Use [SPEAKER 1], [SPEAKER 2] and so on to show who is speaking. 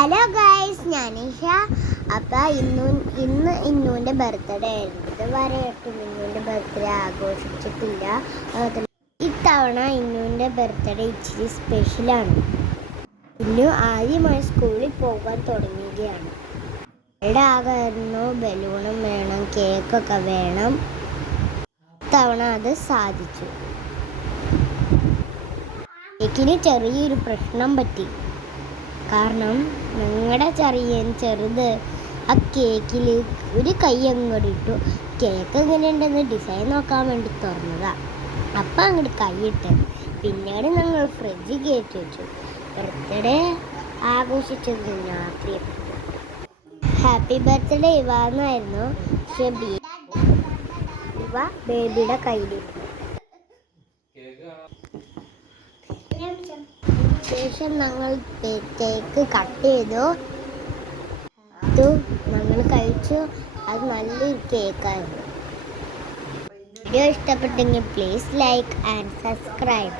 [SPEAKER 1] Hello guys ഞാൻ ഇഷ അപ്പോൾ ഇന്നു ഇന്ന് ഇന്നുവിന്റെ ബർത്ത്ഡേ ആയിരുന്നു. ഇതുവരെ ആയിട്ടും ഇന്നുവിന്റെ ബർത്ത്ഡേ ആഘോഷിച്ചിട്ടില്ല. ഇത്തവണ ഇന്നുവിന്റെ ബർത്ത്ഡേ ഇച്ചിരി സ്പെഷ്യലാണ് ഇന്നു ആദ്യമായി സ്കൂളിൽ പോകാൻ തുടങ്ങുകയാണ്. ഇവിടെ ആകായിരുന്നു ബലൂണും വേണം കേക്കൊക്കെ വേണം. ഇത്തവണ അത് സാധിച്ചു. കേക്കിന് ചെറിയൊരു പ്രശ്നം പറ്റി. കാരണം ഞങ്ങളുടെ ചെറിയൻ ചെറുത് ആ കേക്കിൽ ഒരു കൈ അങ്ങോട്ട് ഇട്ടു. കേക്ക് എങ്ങനെയുണ്ടെന്ന് ഡിസൈൻ നോക്കാൻ വേണ്ടി തുറന്നതാ. അപ്പം അങ്ങോട്ട് കൈയിട്ട് പിന്നീട് ഞങ്ങൾ ഫ്രിഡ്ജ് കയറ്റി വെച്ചു. ബർത്ത്ഡേ ആഘോഷിച്ചത് രാത്രി. ഹാപ്പി ബർത്ത്ഡേ ഇവ എന്നായിരുന്നു പക്ഷേ ബേബിയുടെ കയ്യിലിരുന്നു ശേഷം ഞങ്ങൾ കേക്ക് കട്ട് ചെയ്തു. അത് ഞങ്ങൾ കഴിച്ചു. അത് നല്ലൊരു കേക്കായിരുന്നു.
[SPEAKER 2] വീഡിയോ ഇഷ്ടപ്പെട്ടെങ്കിൽ പ്ലീസ് ലൈക്ക് ആൻഡ് സബ്സ്ക്രൈബ്